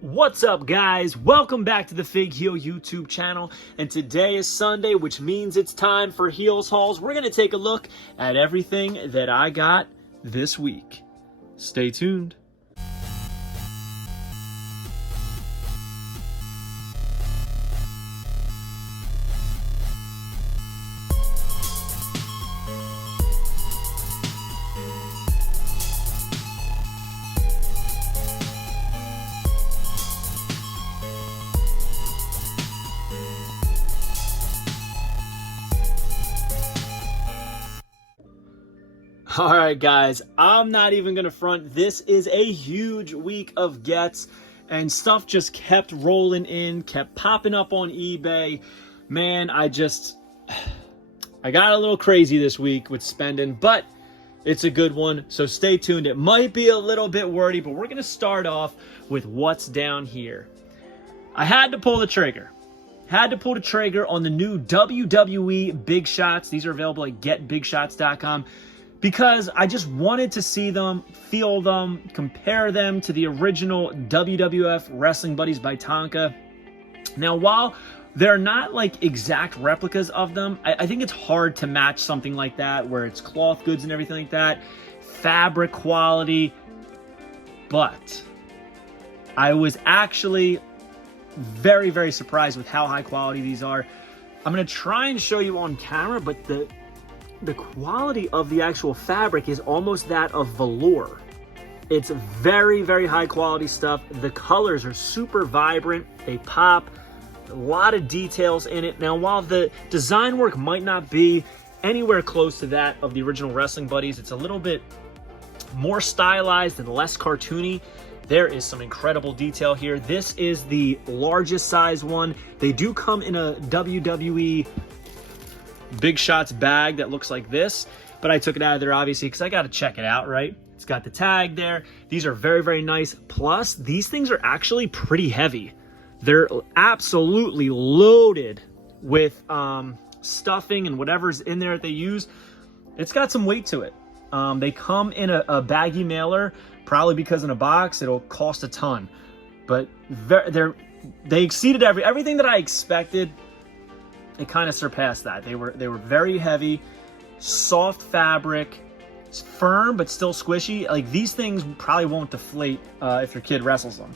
What's up, guys? Welcome back to the Fig Heel YouTube channel, and today is Sunday, which means it's time for Heels Hauls. We're going to take a look at everything that I got this week. Stay tuned. All right, guys, I'm not even going to front. This is a huge week of gets, and stuff just kept rolling in, kept popping up on eBay. Man, I got a little crazy this week with spending, but it's a good one, so stay tuned. It might be a little bit wordy, but we're going to start off with what's down here. I had to pull the trigger. Had to pull the trigger on the new WWE Big Shots. These are available at getbigshots.com. because I just wanted to see them, feel them, compare them to the original WWF Wrestling Buddies by Tonka. Now, while they're not like exact replicas of them, I think it's hard to match something like that where it's cloth goods and everything like that, fabric quality, but I was actually very, very surprised with how high quality these are. I'm going to try and show you on camera, but the quality of the actual fabric is almost that of velour. It's very, very high quality stuff. The colors are super vibrant. They pop. A lot of details in it. Now, while the design work might not be anywhere close to that of the original Wrestling Buddies, it's a little bit more stylized and less cartoony. There is some incredible detail here. This is the largest size one. They do come in a WWE Big Shots bag that looks like this, but I took it out of there obviously because I got to check it out, right? It's got the tag there. These are very, very nice. Plus, these things are actually pretty heavy. They're absolutely loaded with stuffing and whatever's in there that they use. It's got some weight to it. They come in a baggy mailer, probably because in a box it'll cost a ton, but they exceeded everything that I expected. It kind of surpassed that. They were very heavy, soft fabric, it's firm but still squishy. Like, these things probably won't deflate if your kid wrestles them.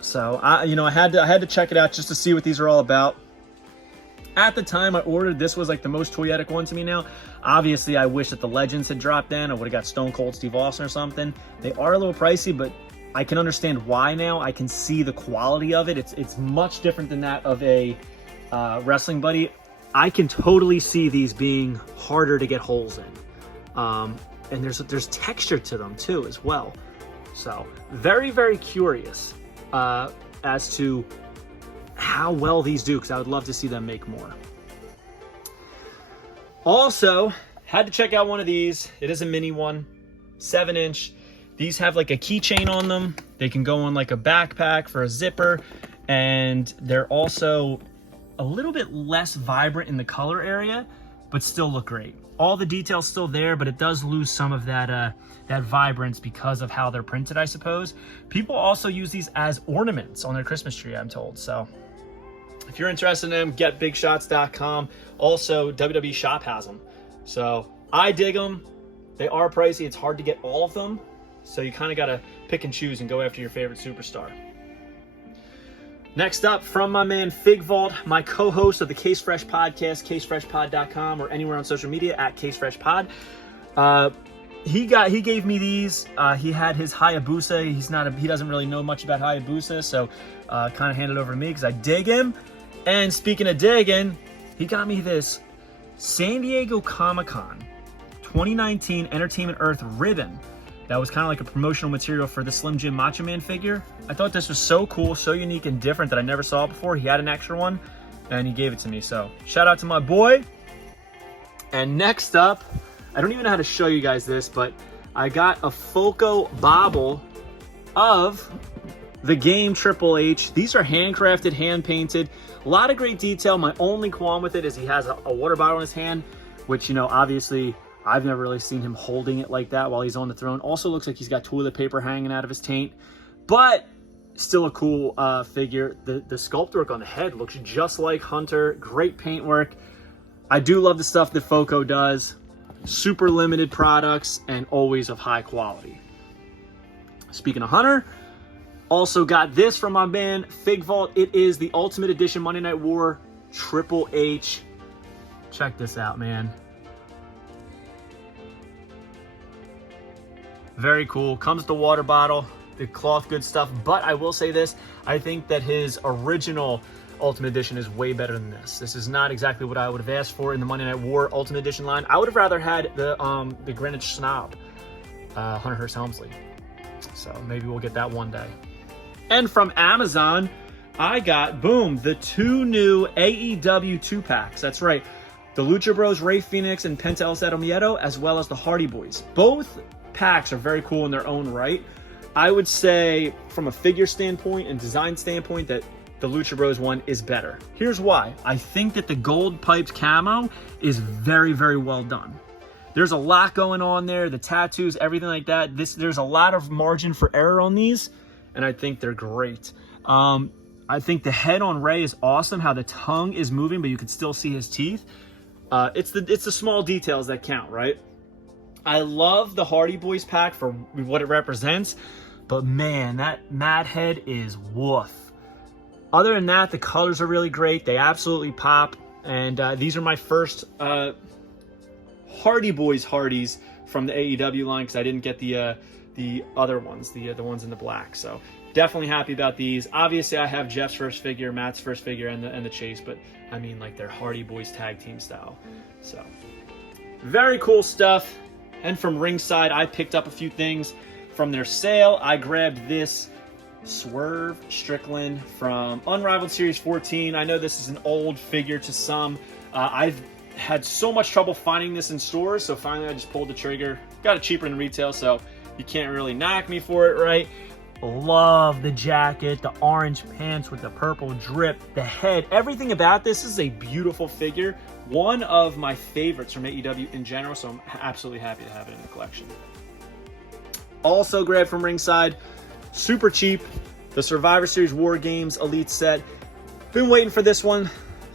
So I had to check it out just to see what these are all about. At the time I ordered, this was like the most toyetic one to me now. Obviously, I wish that the Legends had dropped in. I would have got Stone Cold Steve Austin or something. They are a little pricey, but I can understand why now. I can see the quality of it. It's much different than that of a Wrestling Buddy. I can totally see these being harder to get holes in, and there's texture to them too as well. So very, very curious as to how well these do, because I would love to see them make more. Also, had to check out one of these. It is a mini one, 7-inch. These have like a keychain on them. They can go on like a backpack for a zipper, and they're also a little bit less vibrant in the color area, but still look great. All the details still there, but it does lose some of that vibrance because of how they're printed, I suppose. People also use these as ornaments on their Christmas tree, I'm told. So if you're interested in them, getbigshots.com. Also, WWE Shop has them. So I dig them. They are pricey. It's hard to get all of them. So you kind of got to pick and choose and go after your favorite superstar. Next up, from my man Fig Vault, my co-host of the Case Fresh podcast, casefreshpod.com, or anywhere on social media at casefreshpod. He gave me these. He had his Hayabusa. He doesn't really know much about Hayabusa, so kind of handed over to me because I dig him. And speaking of digging, he got me this San Diego Comic-Con 2019 Entertainment Earth ribbon. That was kind of like a promotional material for the Slim Jim Macho Man figure. I thought this was so cool, so unique and different that I never saw it before. He had an extra one, and he gave it to me. So shout out to my boy. And next up, I don't even know how to show you guys this, but I got a FOCO bobble of the game Triple H. These are handcrafted, hand-painted. A lot of great detail. My only qualm with it is he has a water bottle in his hand, which, obviously I've never really seen him holding it like that while he's on the throne. Also looks like he's got toilet paper hanging out of his taint. But still a cool figure. The sculpt work on the head looks just like Hunter. Great paint work. I do love the stuff that FOCO does. Super limited products and always of high quality. Speaking of Hunter, also got this from my man Fig Vault. It is the Ultimate Edition Monday Night War Triple H. Check this out, man. Very cool. Comes with the water bottle, the cloth, good stuff. But I will say this, I think that his original Ultimate Edition is way better than this. This is not exactly what I would have asked for in the Monday Night War Ultimate Edition line. I would have rather had the Greenwich Snob, Hunter Hearst Helmsley. So maybe we'll get that one day. And from Amazon, I got, boom, the 2 new AEW 2-packs. That's right. The Lucha Bros, Rey Fenix, and Penta El Zero Miedo, as well as the Hardy Boys. Both packs are very cool in their own right. I would say, from a figure standpoint and design standpoint, that the Lucha Bros one is better. Here's why. I think that the gold piped camo is very, very well done. There's a lot going on there, the tattoos, everything like that. There's a lot of margin for error on these, and I think they're great. I think the head on Rey is awesome, how the tongue is moving, but you can still see his teeth. It's the small details that count, right? I love the Hardy Boys pack for what it represents, but man, that Mad Head is woof. Other than that, the colors are really great. They absolutely pop, and these are my first Hardy Boys Hardys from the AEW line, because I didn't get the other ones, the ones in the black. So definitely happy about these. Obviously, I have Jeff's first figure, Matt's first figure, and the Chase, but I mean, like, they're Hardy Boys tag team style. So very cool stuff. And from Ringside, I picked up a few things from their sale. I grabbed this Swerve Strickland from Unrivaled Series 14. I know this is an old figure to some. I've had so much trouble finding this in stores, so finally I just pulled the trigger. Got it cheaper in retail, so you can't really knock me for it, right? Love the jacket, the orange pants with the purple drip, the head, everything about this is a beautiful figure. One of my favorites from AEW in general, so I'm absolutely happy to have it in the collection. Also grabbed from Ringside, super cheap, the Survivor Series War Games Elite set. Been waiting for this one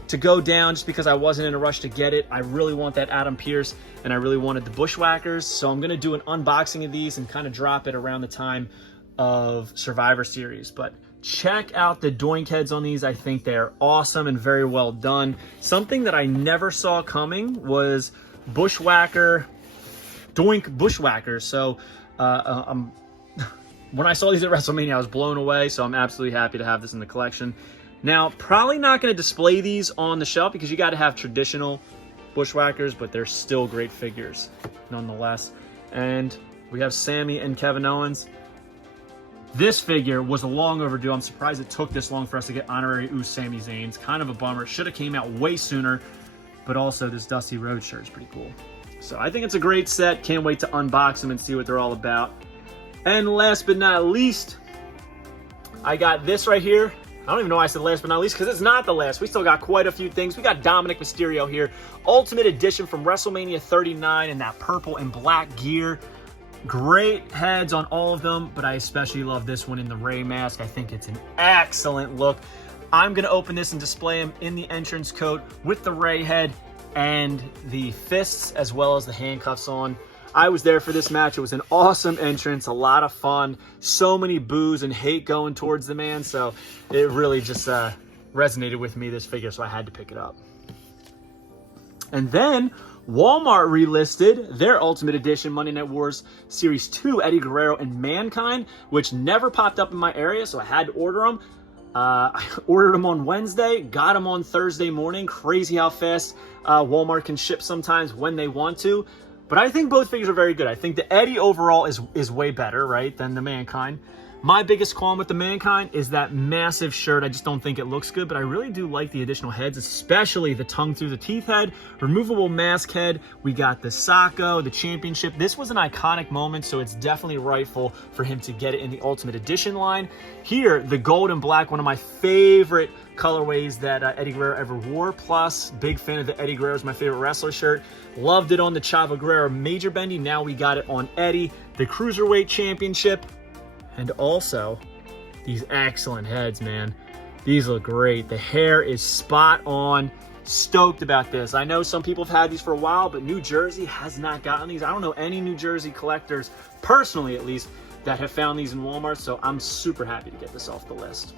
to go down just because I wasn't in a rush to get it. I really want that Adam Pearce, and I really wanted the Bushwhackers, so I'm going to do an unboxing of these and kind of drop it around the time of Survivor Series. But check out the doink heads on these. I think they're awesome and very well done. Something that I never saw coming was Bushwhacker, doink Bushwhackers. So when I saw these at WrestleMania, I was blown away, so I'm absolutely happy to have this in the collection. Now, probably not going to display these on the shelf because you got to have traditional Bushwhackers, but they're still great figures nonetheless. And we have Sammy and Kevin Owens. This figure was long overdue. I'm surprised it took this long for us to get Honorary Uce Sami Zayn's. Kind of a bummer. Should have came out way sooner, but also this Dusty Rhodes shirt is pretty cool. So I think it's a great set. Can't wait to unbox them and see what they're all about. And last but not least, I got this right here. I don't even know why I said last but not least, because it's not the last. We still got quite a few things. We got Dominic Mysterio here. Ultimate Edition from WrestleMania 39 in that purple and black gear. Great heads on all of them, but I especially love this one in the Rey mask. I think it's an excellent look. I'm going to open this and display him in the entrance coat with the Rey head and the fists as well as the handcuffs on. I was there for this match. It was an awesome entrance, a lot of fun, so many boos and hate going towards the man, so it really just resonated with me, this figure, so I had to pick it up. And then Walmart relisted their Ultimate Edition Monday Night Wars Series 2 Eddie Guerrero and Mankind, which never popped up in my area, so I had to order them. I ordered them on Wednesday, got them on Thursday morning. Crazy how fast Walmart can ship sometimes when they want to. But I think both figures are very good. I think the Eddie overall is way better, right, than the Mankind. My biggest qualm with the Mankind is that massive shirt. I just don't think it looks good, but I really do like the additional heads, especially the tongue through the teeth head, removable mask head. We got the Sacco, the championship. This was an iconic moment, so it's definitely rightful for him to get it in the Ultimate Edition line. Here, the gold and black, one of my favorite colorways that Eddie Guerrero ever wore. Plus, big fan of the Eddie Guerrero, is my favorite wrestler shirt. Loved it on the Chavo Guerrero Major Bendy. Now we got it on Eddie, the Cruiserweight Championship. And also These excellent heads, man. These look great. The hair is spot on. Stoked about this. I know some people have had these for a while, but New Jersey has not gotten these. I don't know any New Jersey collectors, personally at least, that have found these in Walmart, so I'm super happy to get this off the list.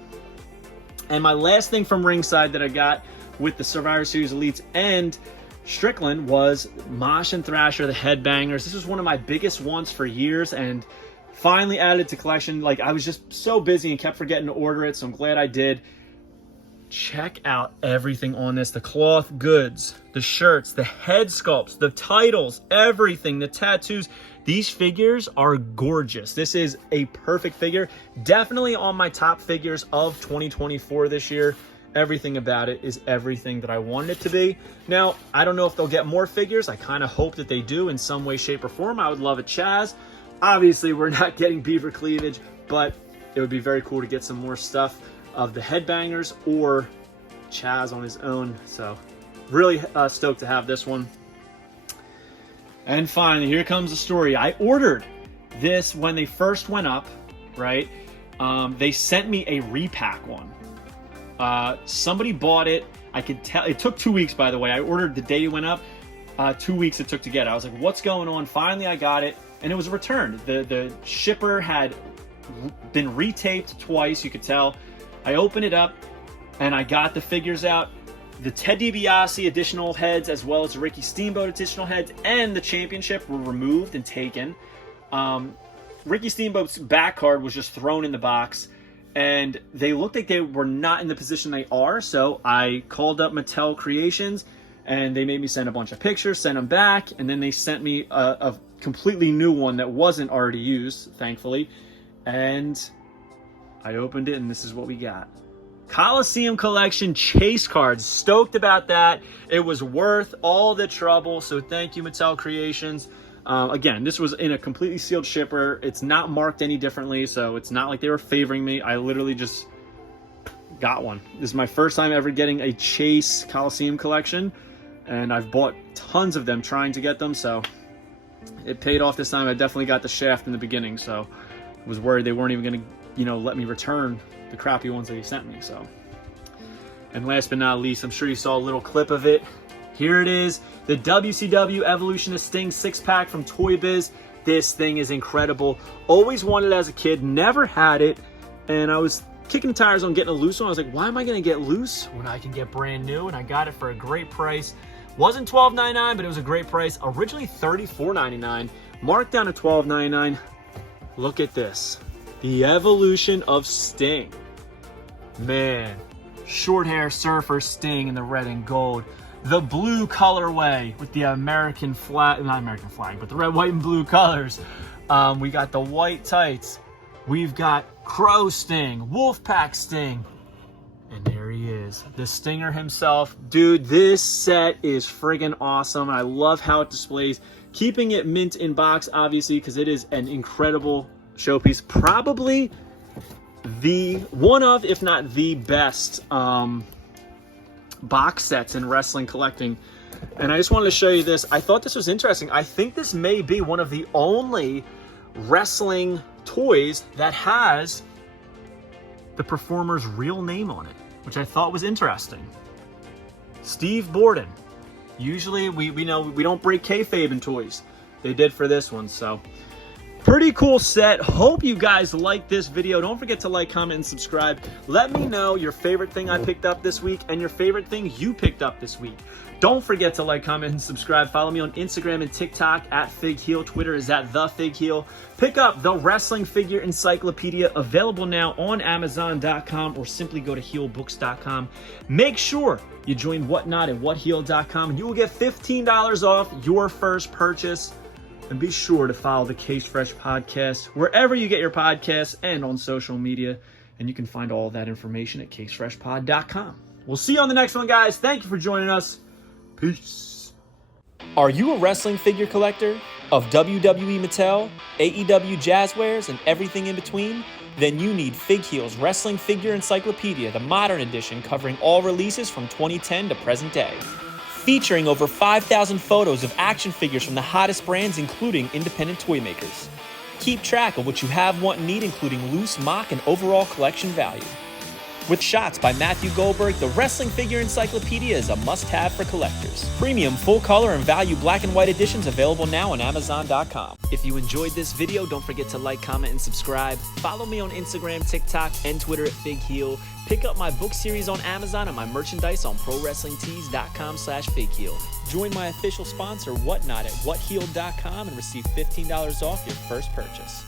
And my last thing from ringside that I got with the Survivor Series Elites and Strickland was Mosh and Thrasher, the Headbangers. This was one of my biggest ones for years, and finally added to collection. Like, I was just so busy and kept forgetting to order it, so I'm glad I did. Check out everything on this. The cloth goods, the shirts, the head sculpts, the titles, everything, the tattoos. These figures are gorgeous. This is a perfect figure. Definitely on my top figures of 2024 this year. Everything about it is everything that I wanted it to be. Now, I don't know if they'll get more figures. I kind of hope that they do in some way, shape, or form. I would love a Chaz. Obviously, we're not getting Beaver Cleavage, but it would be very cool to get some more stuff of the Headbangers or Chaz on his own. So really stoked to have this one. And finally, here comes the story. I ordered this when they first went up, right? They sent me a repack one. Somebody bought it. I could tell. It took 2 weeks, by the way. I ordered the day it went up. 2 weeks it took to get it. I was like, what's going on? Finally, I got it. And it was returned. The shipper had been retaped twice, you could tell. I opened it up, and I got the figures out. The Ted DiBiase additional heads, as well as the Ricky Steamboat additional heads, and the championship were removed and taken. Ricky Steamboat's back card was just thrown in the box, and they looked like they were not in the position they are, so I called up Mattel Creations, and they made me send a bunch of pictures, send them back, and then they sent me a completely new one that wasn't already used, thankfully, and I opened it, and this is what we got. Coliseum Collection chase cards. Stoked about that. It was worth all the trouble, so thank you, Mattel Creations. Again, this was in a completely sealed shipper. It's not marked any differently, so it's not like they were favoring me. I literally just got one. This is my first time ever getting a Chase Coliseum Collection, and I've bought tons of them trying to get them, so it paid off this time. I definitely got the shaft in the beginning, so I was worried they weren't even going to, let me return the crappy ones that he sent me. So, and last but not least, I'm sure you saw a little clip of it. Here it is, the WCW Evolution of Sting 6-pack from Toy Biz. This thing is incredible. Always wanted it as a kid, never had it, and I was kicking the tires on getting a loose one. I was like, why am I going to get loose when I can get brand new? And I got it for a great price. Wasn't $12.99, but it was a great price. Originally $34.99, marked down to $12.99. Look at this. The Evolution of Sting. Man, short hair surfer Sting in the red and gold. The blue colorway with the American flag, not American flag, but the red, white, and blue colors. We got the white tights. We've got Crow Sting, Wolfpack Sting. And there he is, the Stinger himself. Dude, this set is friggin' awesome. I love how it displays. Keeping it mint in box, obviously, because it is an incredible showpiece. Probably the one of, if not the best box sets in wrestling collecting. And I just wanted to show you this. I thought this was interesting. I think this may be one of the only wrestling toys that has the performer's real name on it, which I thought was interesting. Steve Borden. Usually we know we don't break kayfabe in toys. They did for this one, so pretty cool set. Hope you guys liked this video. Don't forget to like, comment, and subscribe. Let me know your favorite thing I picked up this week and your favorite thing you picked up this week. Don't forget to like, comment, and subscribe. Follow me on Instagram and TikTok at FigHeel. Twitter is at TheFigHeel. Pick up the Wrestling Figure Encyclopedia, available now on Amazon.com, or simply go to HeelBooks.com. Make sure you join Whatnot at WhatHeel.com, and you will get $15 off your first purchase. And be sure to follow the Case Fresh podcast wherever you get your podcasts and on social media. And you can find all that information at CaseFreshPod.com. We'll see you on the next one, guys. Thank you for joining us. Peace. Are you a wrestling figure collector of WWE Mattel, AEW Jazzwares, and everything in between? Then you need FigHeel's Wrestling Figure Encyclopedia, the modern edition covering all releases from 2010 to present day. Featuring over 5,000 photos of action figures from the hottest brands, including independent toy makers. keep track of what you have, want, and need, including loose, mock, and overall collection value. With Shots by Matthew Goldberg, the Wrestling Figure Encyclopedia is a must-have for collectors. Premium, full-color, and value black and white editions available now on Amazon.com. If you enjoyed this video, don't forget to like, comment, and subscribe. Follow me on Instagram, TikTok, and Twitter at FigHeel. Pick up my book series on Amazon and my merchandise on ProWrestlingTees.com/FigHeel. Join my official sponsor, Whatnot, at WhatHealed.com and receive $15 off your first purchase.